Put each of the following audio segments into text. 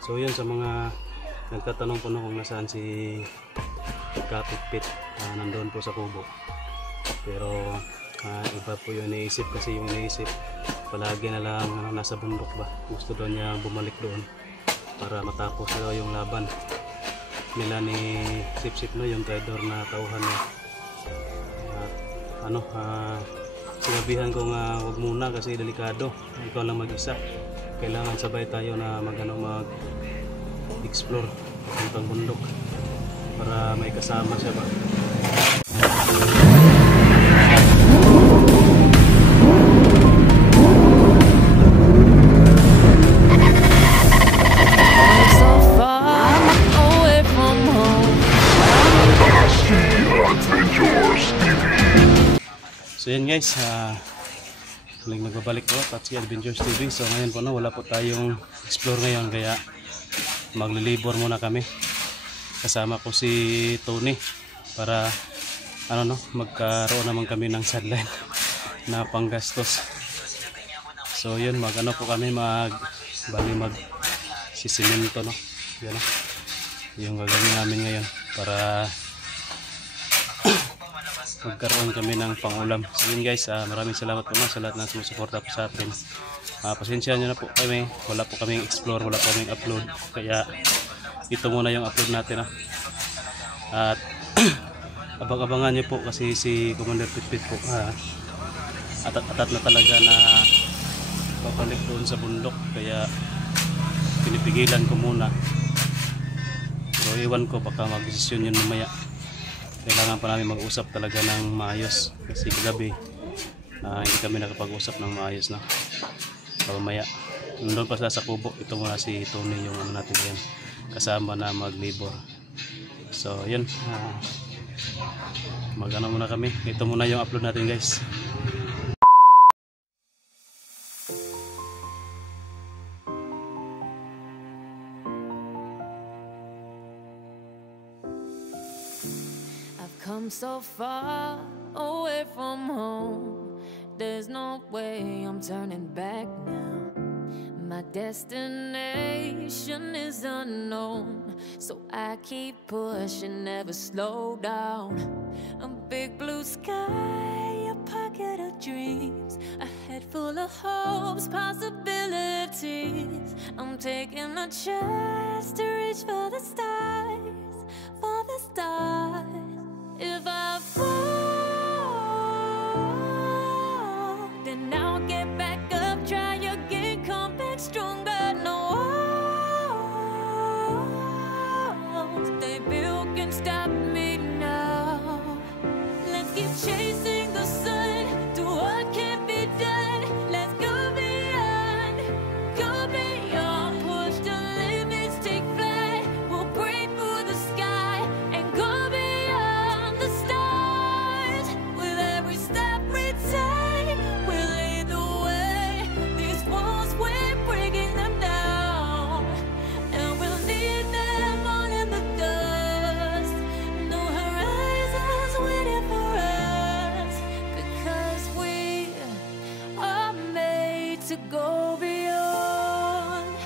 So yun, sa mga nagtatanong po kung nasaan si Kapitpit, nandoon po sa kubo. Pero iba po yung iniisip, kasi yung iniisip palagi na lang nasa bundok ba. Gusto daw niya bumalik doon para matapos daw yung laban nila ni Sipsip, no, yung traidor na tauhan niya. Sinabihan ko nga wag muna kasi delikado, ikaw lang mag-isa, kailangan sabay tayo na mag-explore papuntang bundok para may kasama siya ba. So yan guys, muling nagbabalik po Tatsi Adventures TV. So ngayon po wala po tayong explore ngayon, kaya maglilibor muna kami. Kasama ko si Tony para magkaroon naman kami ng sideline na panggastos. So yun, po kami sisimento, no. Yan, no, yung gagawin namin ngayon para magkaroon kami ng pangulam. So yun guys, maraming salamat po sa lahat ng sumusuporta po sa atin. Pasensya nyo na po kami, wala po kaming explore, wala po kaming upload, kaya ito muna yung upload natin, at abang-abangan nyo po kasi si Commander Pitpit po atat na talaga na papalik doon sa bundok, kaya pinipigilan ko muna. So iwan ko, baka mag-desisyon yun mamaya. Kailangan pa namin mag-usap talaga ng maayos kasi kagabi hindi kami nakapag-usap ng maayos na. Mamaya nandun pa sila sa kubo. Ito muna si Tony yung natin yan, kasama na mag-labor. So yun, muna kami. Ito muna yung upload natin guys. Come so far away from home, there's no way I'm turning back now. My destination is unknown, so I keep pushing, never slow down. A big blue sky, a pocket of dreams, a head full of hopes, possibilities. I'm taking a chance to reach for the stars, for the stars. If I fall, then I'll get back up, try again, come back stronger. No walls they built can stop me now. Let's keep chasing the sun, do what can't be done. Let's go beyond, push the limits, take flight. We'll break through the sky and go beyond the stars. With every step we take, we'll lead the way. These walls, we're breaking them down, and we'll leave them all in the dust. No horizons waiting for us, because we are made to go beyond.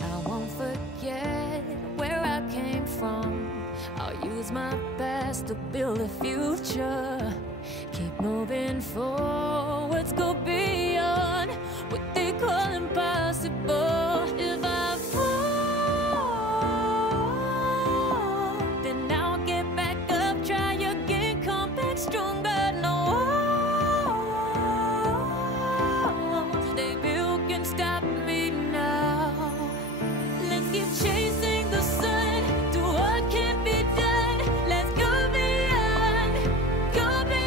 I won't forget where I came from. I'll use my best to build a future. Keep moving forwards, go beyond what they call impossible. If I fall, then I'll get back up, try again, come back stronger. No walls they built can stop me now. Let's keep chasing the sun, do what can't be done. Let's go beyond, go beyond.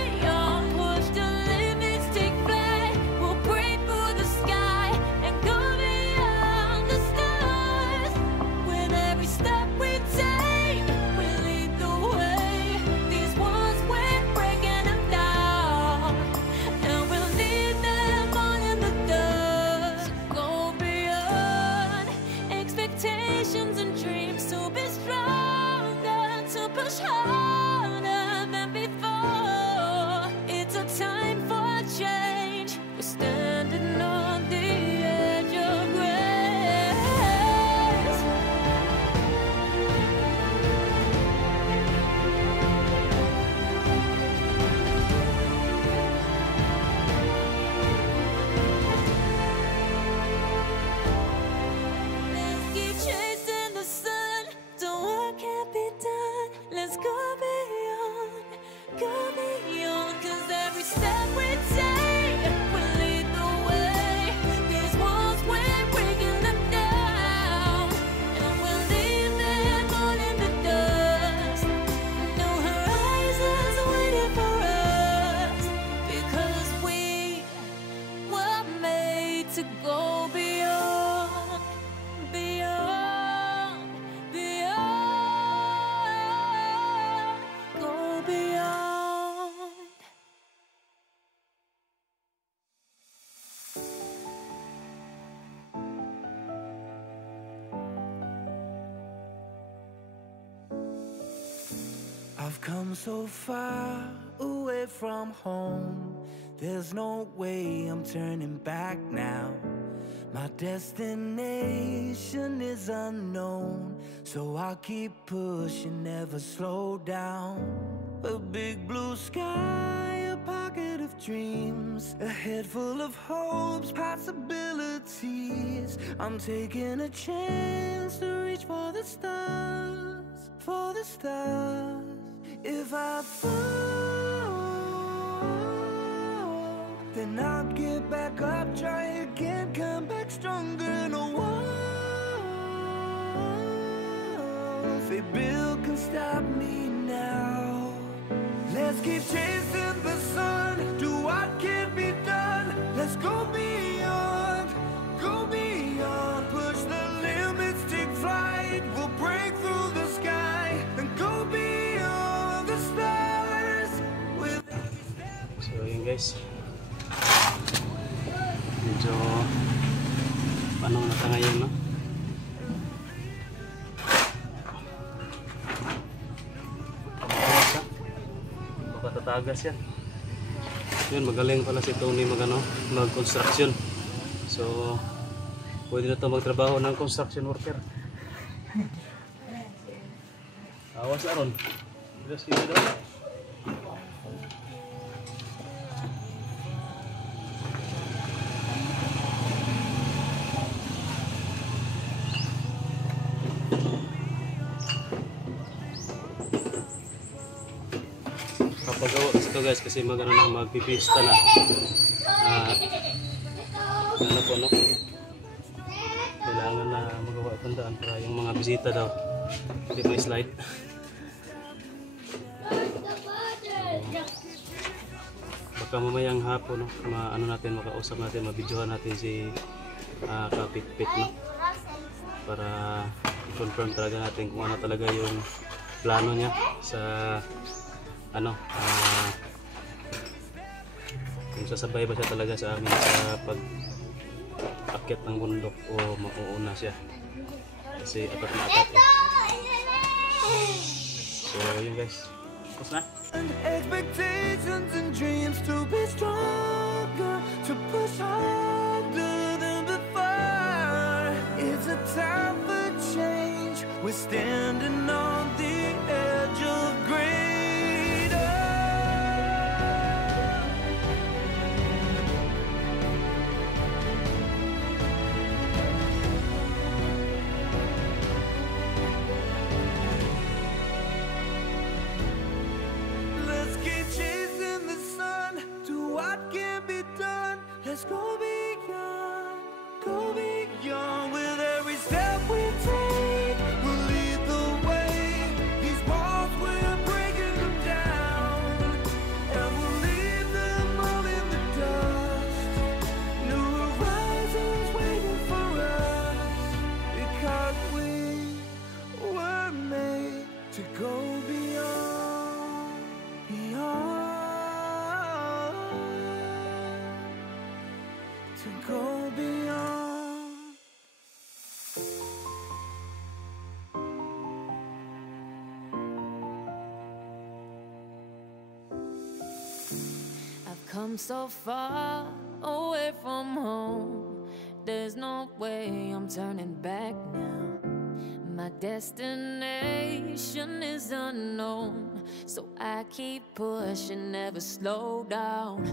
I've come so far away from home. There's no way I'm turning back now. My destination is unknown, so I'll keep pushing, never slow down. A big blue sky, a pocket of dreams, a head full of hopes, possibilities. I'm taking a chance to reach for the stars, for the stars. If I fall, then I'll get back up, try again, come back stronger. No walls they build can stop me now. Let's keep chasing the sun, do what can be done. Let's go beyond, push the limits, take flight. We'll break through the sky and go beyond the stars. So yun guys, medyo panong na ngayon, no? Baka tatagas yan. Yun, magaling pala si Tony mag-construction. So pwede na ito magtrabaho ng construction worker. Awas aron. Just give it up. Kapagawa kasi ito guys, kasi magpipista na. Ano po, no? Kailangan na magawa itong daan para yung mga bisita daw hindi may slide. Baka mamayang hapon, no? Ano natin, makausap natin, mabidyohan natin si Kapitpit, no? Para i-confirm talaga natin kung ano talaga yung plano niya sa kung sasabay ba siya talaga sa amin sa pag-akyat ng bundok o mauuna siya kasi apat na apat. So yun guys, tapos na. Expectations and dreams to be stronger, to push harder than before. It's a time for change. We're standing on the edge of greatness. Let's go beyond. With every step we take, we'll lead the way. These walls, we're breaking them down, and we'll leave them all in the dust. New horizons waiting for us, because we were made to go beyond, beyond. To go beyond. I've come so far away from home. There's no way I'm turning back now. My destination is unknown, so I keep pushing, never slow down.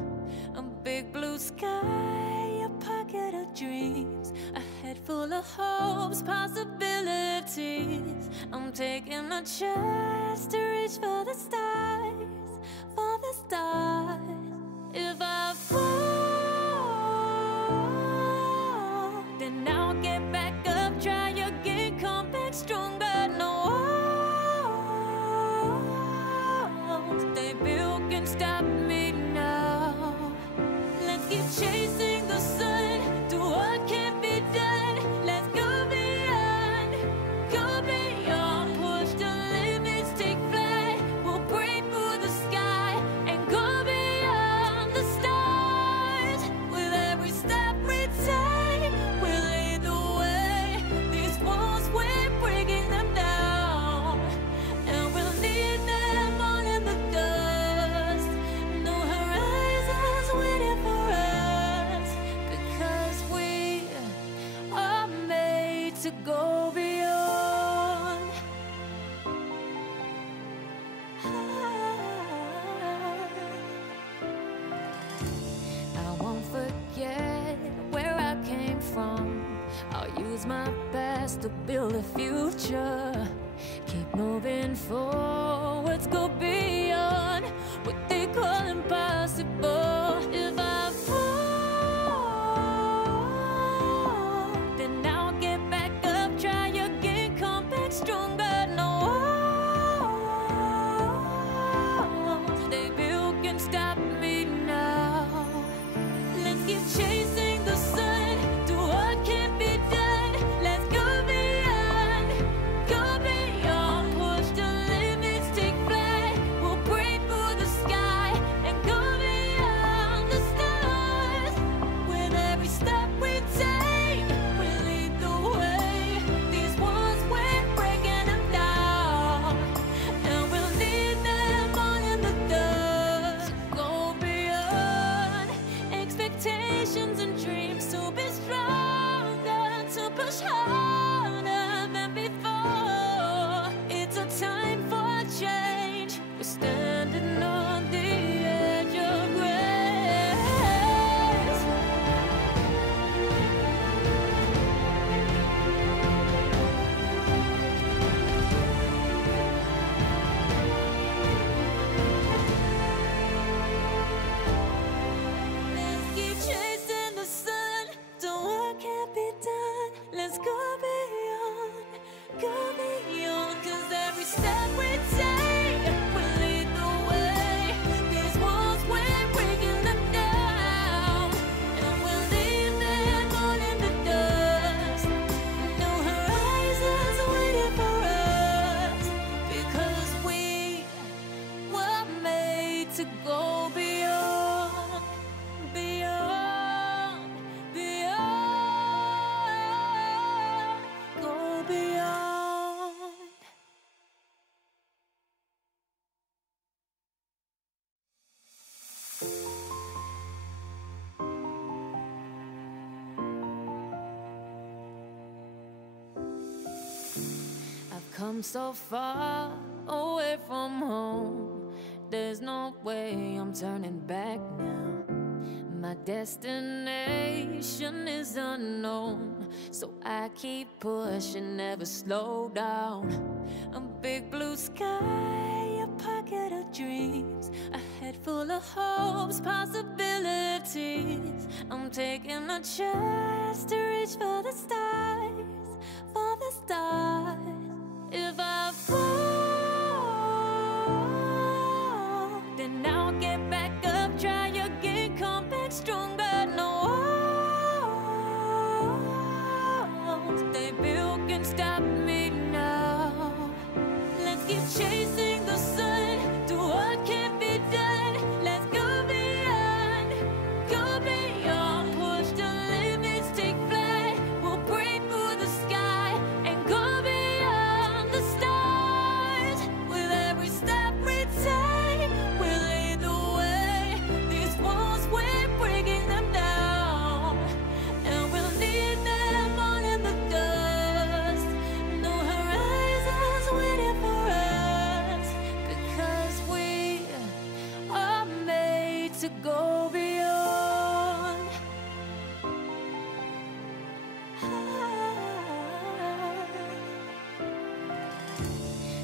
A big blue sky, a pocket of dreams, a head full of hopes, possibilities. I'm taking a chance to reach for the stars, for the stars. If I fall, then I'll get back up, try again, come back stronger. No walls they build can stop me now. Let's keep chasing the sun, do what can be done. Let's go beyond, push the limits, take flight. We'll break through the sky and go beyond. forget where I came from. I'll use my best to build a future. Keep moving forwards, go beyond what they call impossible. If I fall, then I'll get back up, try again, come back stronger. No walls they built can stop me now. Let's keep chasing the sun, do what can't be done. Let's go beyond, go beyond. Push the limits, take flight. We'll break through the sky and go beyond the stars. With every step we take, we lead the way. These walls we're breaking them down, and we'll leave them all in the dust. Go beyond expectations and dreams, to be stronger, to push harder than before. It's a time for change. We're standing on the edge of grace. Let's keep chasing the sun, do what can't be done. Let's go beyond, cause every step we take will lead the way. These walls we're breaking them down, and we'll leave them all in the dust. No horizons waiting for us, because we were made to go beyond, beyond, beyond, go beyond. I've come so far away from home. There's no way I'm turning back now. My destination is unknown, so I keep pushing, never slow down. A big blue sky, a pocket of dreams, a head full of hopes, possibilities. I'm taking a chance to reach for the stars, for the stars. If I fall, then I'll get back up, try again, come back stronger. No walls they built can stop me now. Let's keep chasing the sun, do what can't be done. Let's go beyond, push the limits, take flight. We'll break through the sky and go beyond the stars. With every step we take, we'll lead the way. These walls we're breaking them down, and we'll leave them all in the dust. No horizons waiting for us, because we are made to go beyond.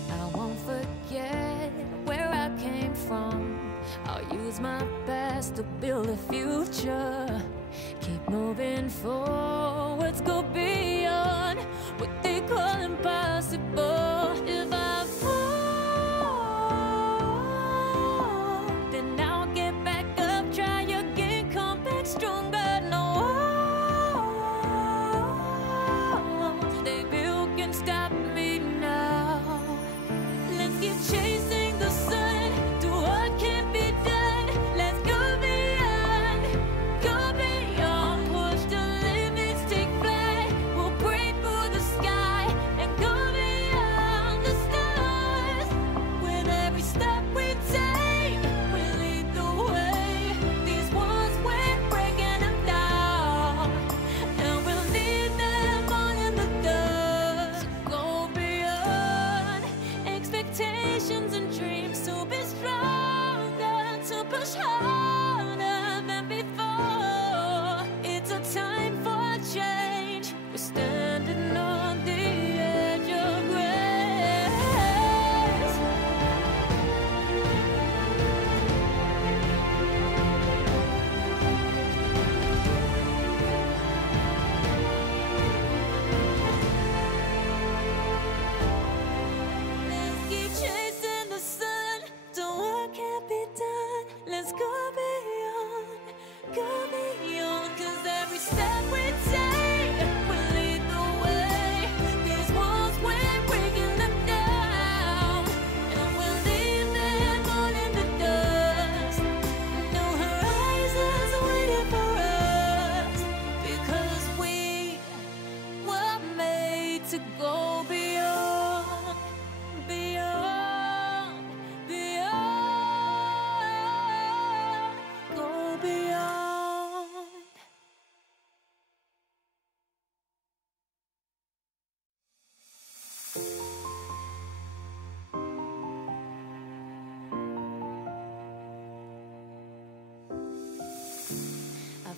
I won't forget where I came from. I'll use my best to build a future. Keep moving forwards, go beyond what they call impossible. If I fall, then I'll get back up, try again, come back stronger. No walls they built can stop me now. Let's keep chasing the sun, do what can't be done. Let's go beyond, push the limits, take flight. We'll break through the sky and go beyond.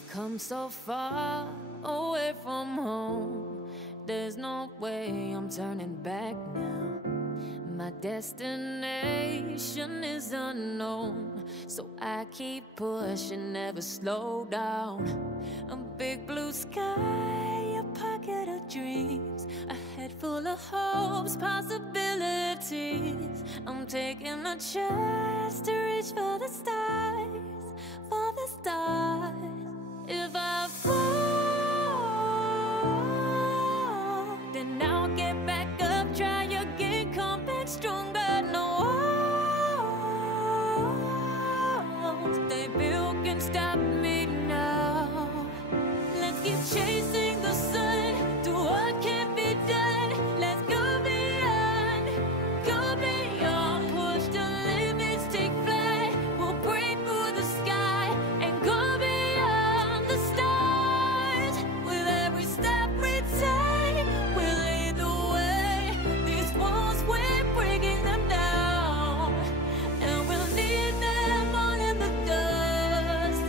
come so far away from home. There's no way I'm turning back now. My destination is unknown, so I keep pushing, never slow down. A big blue sky, a pocket of dreams, a head full of hopes, possibilities. I'm taking a chance to reach for the stars, for the stars. If I fall, then I'll get back up, try again, come back stronger. No walls they built can stop me now. Let's keep chasing the sun, do what can't be done. Let's go beyond, push the limits, take flight. We'll break through the sky and go beyond the stars. With every step we take, we'll lead the way. These walls, we're breaking them down, and we'll leave them all in the dust.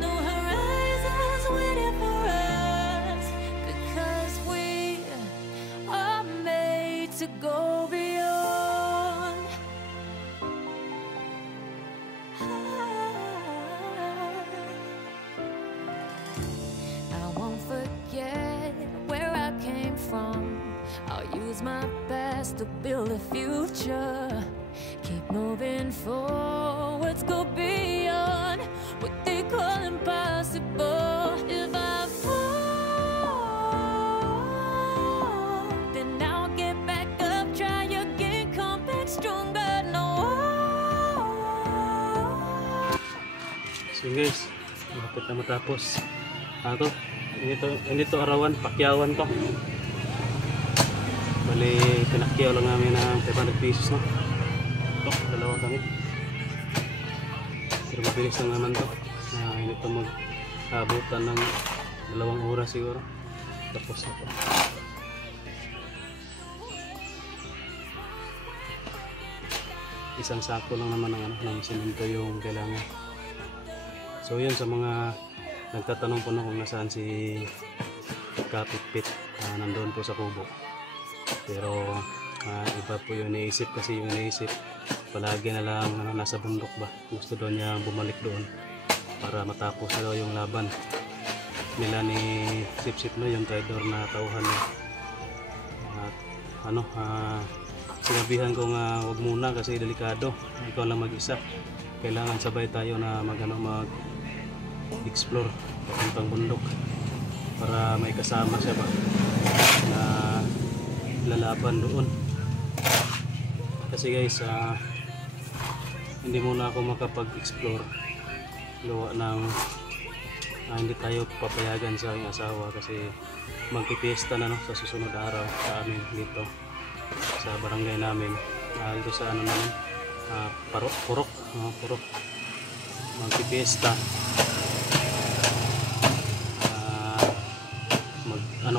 No horizons waiting for us, because we are made to go beyond. I won't forget where I came from. I'll use my best to build a future. Keep moving forwards, go beyond what they call impossible. If I fall, then I'll get back up, try again, come back stronger. No. So yun guys, malapit na matapos. Ito arawan, pakyawan to. Bali, pinakyaw lang namin ng 500 pesos, no? Ito, dalawa kami. Pero mabilis lang naman to. Hindi ito mag-abutan ng 2 oras siguro. Tapos na to. Isang sako lang naman ng simento yung kailangan. So yun, sa mga nagtatanong po na kung nasaan si Kapitpit, nandoon po sa kubo. Pero iba po yung iniisip, kasi yung iniisip palagi na lang nasa bundok ba. Gusto daw niya bumalik doon para matapos na daw yung laban nila ni Sip-Sip, no, yung traidor na tauhan niya. At sinabihan ko nga wag muna kasi delikado, ikaw lang mag-isa. Kailangan sabay tayo na mag-explore papuntang bundok para may kasama siya ba na lalaban doon. Kasi guys, hindi muna ako makapag-explore gawa ng hindi tayo papayagan sa aking asawa kasi magpipiesta na, no, sa susunod araw sa amin dito sa barangay namin, dito sa ano namin, Purok magpipiesta.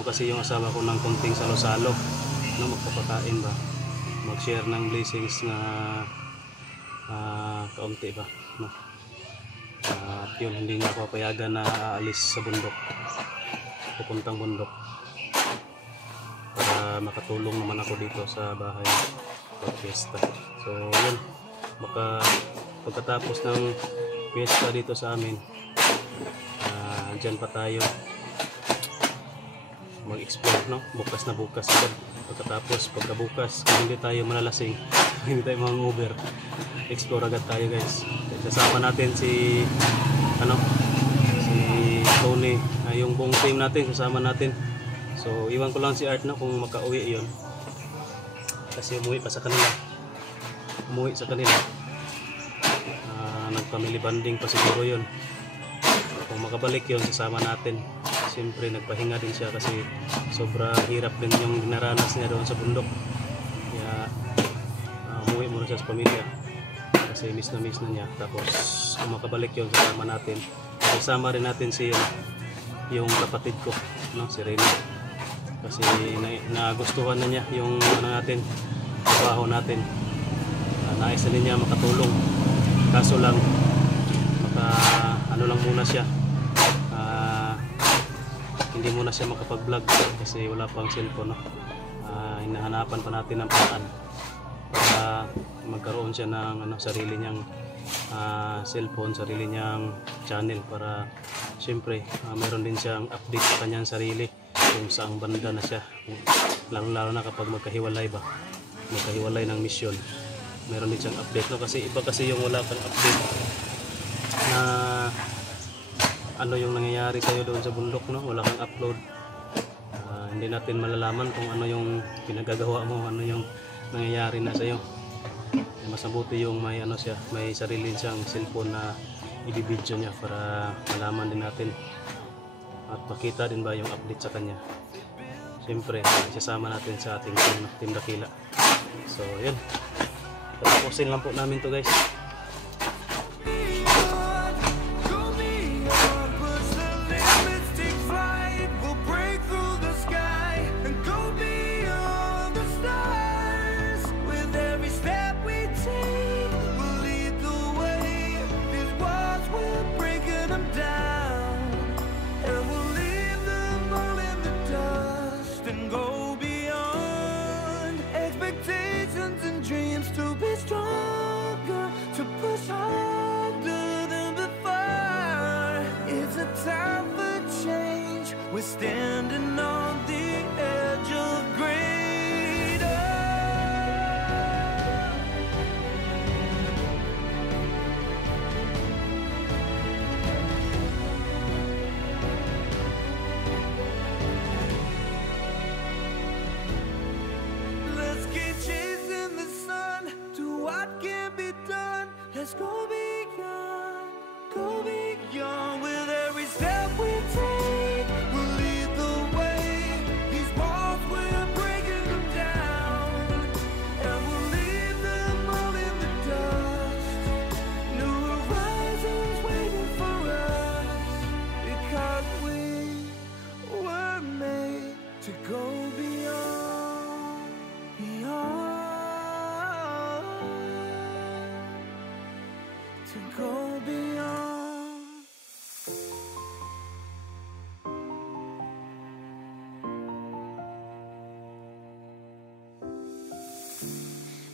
Kasi yung asawa ko ng konting salo-salo, no, magpapakain ba, mag-share ng blessings na kaunti ba, no? At yun, hindi niya ako papayagan na aalis sa bundok, pupuntang bundok, para makatulong naman ako dito sa bahay pag-fiesta. So yun, pagkatapos ng fiesta dito sa amin, dyan pa tayo mag-explore, no? Bukas na bukas agad. Pagkabukas, kung hindi tayo malalasing, hindi tayo mga Uber, explore agad tayo guys. Kasama natin si Tony, yung buong team natin, kasama natin. So iwan ko lang si Art na kung makauwi yun, kasi umuwi sa kanila. Nag-family bonding pa siguro yun. Kung makabalik yun, sasama natin. Siyempre nagpahinga din siya kasi sobra hirap din yung dinaranas niya doon sa bundok. Kaya umuwi muna siya sa pamilya kasi miss na niya. Tapos kung makabalik yun, sasama natin. Kasama rin natin si yung kapatid ko, no, si Rene, kasi nagustuhan na niya yung trabaho natin. Nais na niya makatulong, kaso lang muna siya, hindi muna siya makapag-vlog kasi wala pang cellphone, no? Hinahanapan pa natin ng paraan para magkaroon siya ng sarili niyang cellphone, sarili niyang channel, para siyempre meron din siyang update sa kanyang sarili kung saang banda na siya, lalo na kapag magkahiwalay ng mission, meron din siyang update, no? Kasi iba kasi yung wala kang update na ano yung nangyayari sa'yo doon sa bundok, no? Wala kang upload, hindi natin malalaman kung ano yung pinagagawa mo, ano yung nangyayari na sa'yo. Mas mabuti yung may may sarili siyang cellphone na i-video niya para malaman din natin at makita din ba yung update sa kanya. Siyempre, isasama natin sa ating team Dakila. So, yun. Tapusin lang po namin to, guys. Go beyond, push the limits, take flight. We'll break through the sky and go beyond the stars. With every step we take, we'll lead the way. These walls, we're breaking them down, and we'll leave them all in the dust and go beyond expectations and dreams to be stronger, to push harder than before. It's a time for change. We're standing on the edge of greater. Let's keep chasing the sun to what can be done. Let's go beyond, go beyond. With every step we take, we'll lead the way. These walls, we're breaking them down, and we'll leave them all in the dust. New horizons waiting for us, because we were made to go beyond, beyond, to go beyond.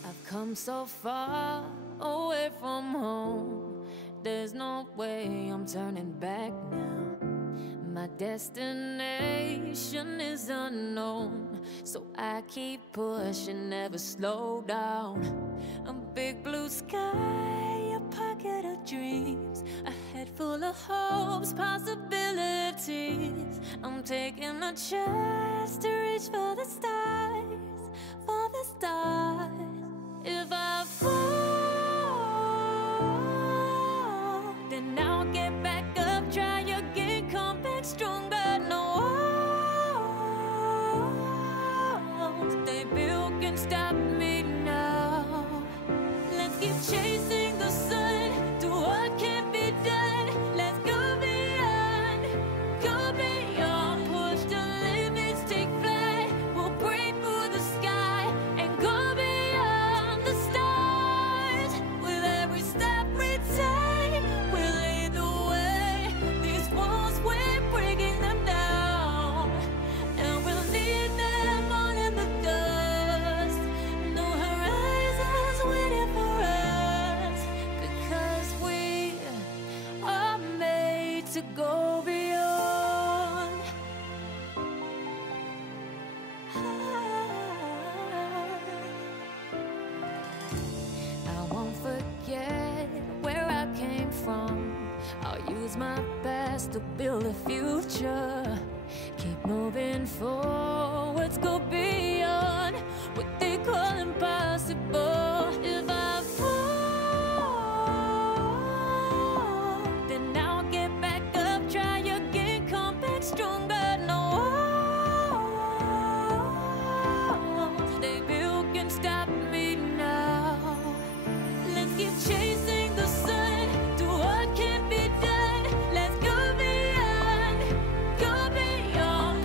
I've come so far away from home. There's no way I'm turning back now. My destination is unknown, so I keep pushing, never slow down. A big blue sky, a pocket of dreams, a head full of hopes, possibilities. I'm taking a chance to reach for the stars, for the stars. If I fall, then I'll get back up, try again, come back stronger. No walls they built can stop me now. Let's keep chasing the sun, do what can be done. Let's go beyond, push the limits, take flight. We'll break through the sky and go beyond the stars. With every step we take, we'll lead the way. These walls, we're breaking them down, and we'll leave them all in the dust. No horizons waiting for us, because we are made to go beyond. I won't forget where I came from. I'll use my best to build a future. Keep moving forwards, go beyond what they call impossible. If I fall, then I'll get back up, try again, come back stronger. No walls they built can stop me now. Let's keep chasing the sun, do what can be done. Let's go beyond,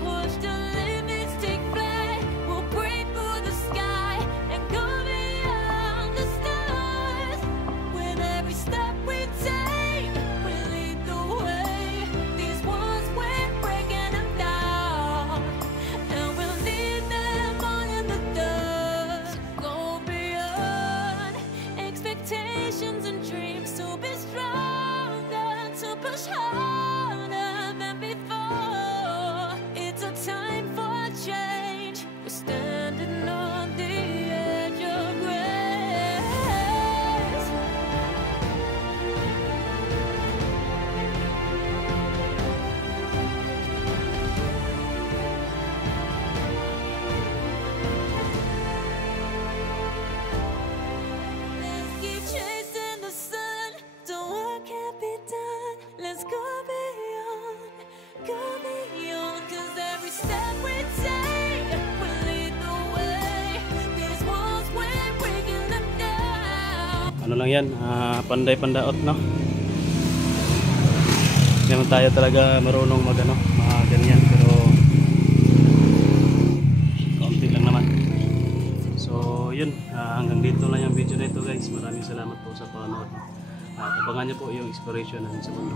push the limits, take flight. We'll break through the sky and go beyond. ano lang yan, panday pandaot, no? Hindi naman tayo talaga marunong mag ano, mga ganyan, pero kaunti lang naman. So yun, hanggang dito lang yung video na ito guys. Maraming salamat po sa panonood. Abangan niyo po yung inspiration namin sa mundo.